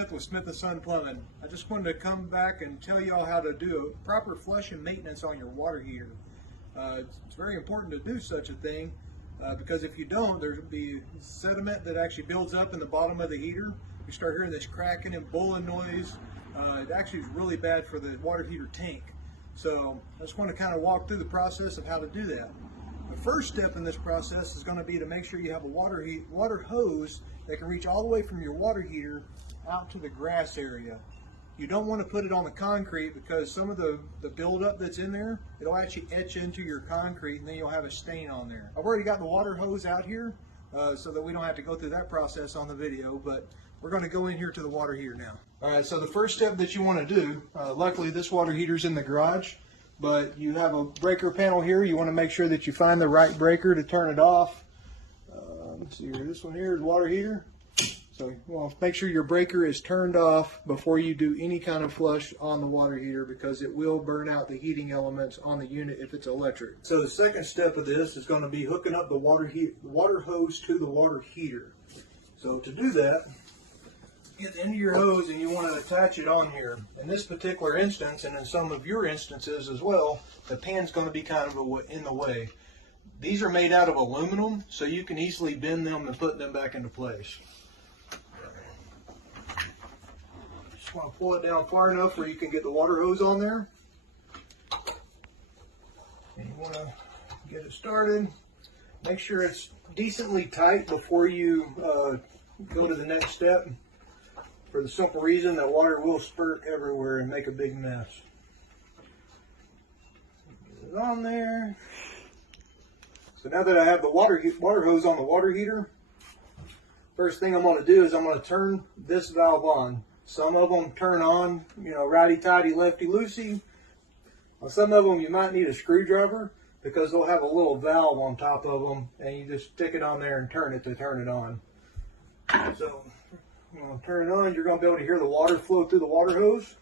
Smith with Smith & Son Plumbing. I just wanted to come back and tell y'all how to do a proper flush and maintenance on your water heater. It's very important to do such a thing because if you don't, there'll be sediment that actually builds up in the bottom of the heater. You start hearing this cracking and bulling noise. It actually is really bad for the water heater tank. So I just want to kind of walk through the process of how to do that. The first step in this process is going to be to make sure you have a water hose that can reach all the way from your water heater out to the grass area. You don't want to put it on the concrete because some of the buildup that's in there, it'll actually etch into your concrete and then you'll have a stain on there. I've already got the water hose out here so that we don't have to go through that process on the video, but we're going to go in here to the water heater now. Alright, so the first step that you want to do, luckily this water heater's in the garage, but you have a breaker panel here. You want to make sure that you find the right breaker to turn it off. Let's see here, this one here is water heater. So you want to make sure your breaker is turned off before you do any kind of flush on the water heater because it will burn out the heating elements on the unit if it's electric. So the second step of this is going to be hooking up the water hose to the water heater. So to do that, get the end of your hose and you want to attach it on here. In this particular instance, and in some of your instances as well, the pan's going to be kind of in the way. These are made out of aluminum, so you can easily bend them and put them back into place. Just want to pull it down far enough where you can get the water hose on there. And you want to get it started. Make sure it's decently tight before you go to the next step, for the simple reason that water will spurt everywhere and make a big mess. Get it on there. So now that I have the water hose on the water heater, first thing I'm going to do is I'm going to turn this valve on. Some of them turn on, you know, righty-tighty, lefty-loosey. On some of them you might need a screwdriver because they'll have a little valve on top of them and you just stick it on there and turn it to turn it on. So I'm going to turn it on. You're going to be able to hear the water flow through the water hose.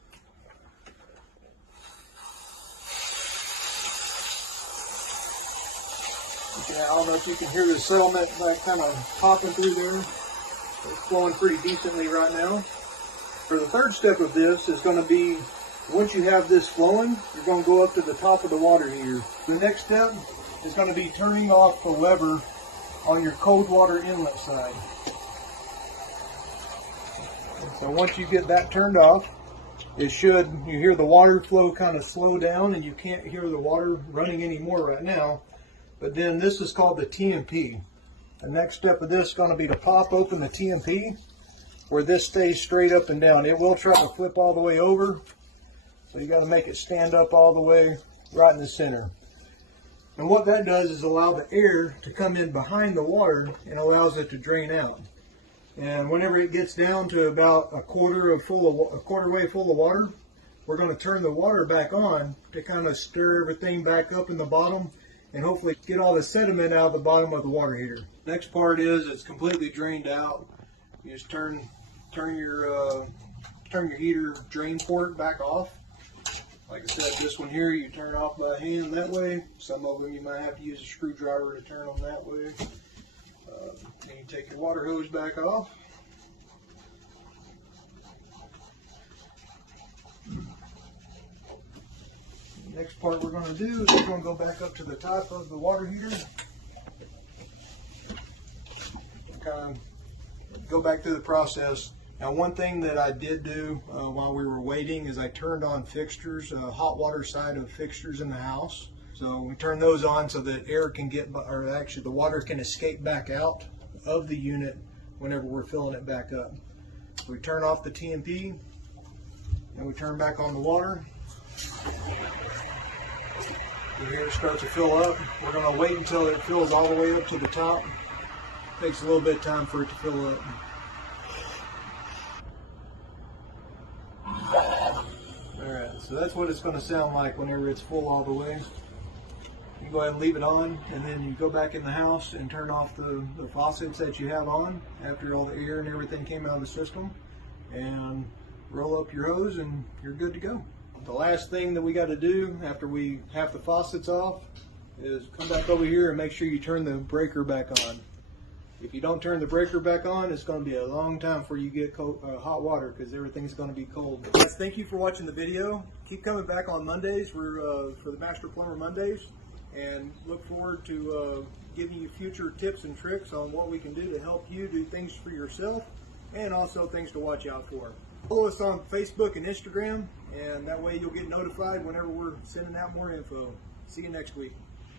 I don't know if you can hear the sediment like kind of popping through there. It's flowing pretty decently right now. For the third step of this is going to be, once you have this flowing, you're going to go up to the top of the water heater. The next step is going to be turning off the lever on your cold water inlet side. So once you get that turned off, you hear the water flow kind of slow down and you can't hear the water running anymore right now. But then this is called the TMP. The next step of this is going to be to pop open the TMP where this stays straight up and down. It will try to flip all the way over, so you got to make it stand up all the way right in the center. And what that does is allow the air to come in behind the water and allows it to drain out. And whenever it gets down to about a quarter way full of water, we're going to turn the water back on to kind of stir everything back up in the bottom and hopefully get all the sediment out of the bottom of the water heater. Next part is it's completely drained out. You just turn your heater drain port back off. Like I said, this one here you turn off by hand that way. Some of them you might have to use a screwdriver to turn them that way. Then you take your water hose back off. The next part we're going to do is we're going to go back up to the top of the water heater. Kind of go back through the process. Now, one thing that I did do while we were waiting is I turned on fixtures, hot water side of fixtures in the house. So we turn those on so that air can get, or actually the water can escape back out of the unit whenever we're filling it back up. So we turn off the TMP and we turn back on the water. You hear it start to fill up. We're going to wait until it fills all the way up to the top. It takes a little bit of time for it to fill up. Alright, so that's what it's going to sound like whenever it's full all the way. You go ahead and leave it on, and then you go back in the house and turn off the faucets that you have on after all the air and everything came out of the system, and roll up your hose and you're good to go. The last thing that we got to do after we have the faucets off is come back over here and make sure you turn the breaker back on. If you don't turn the breaker back on, it's going to be a long time before you get hot water, because everything's going to be cold. Guys, thank you for watching the video. Keep coming back on Mondays for the Master Plumber Mondays, and look forward to giving you future tips and tricks on what we can do to help you do things for yourself, and also things to watch out for. Follow us on Facebook and Instagram, and that way you'll get notified whenever we're sending out more info. See you next week.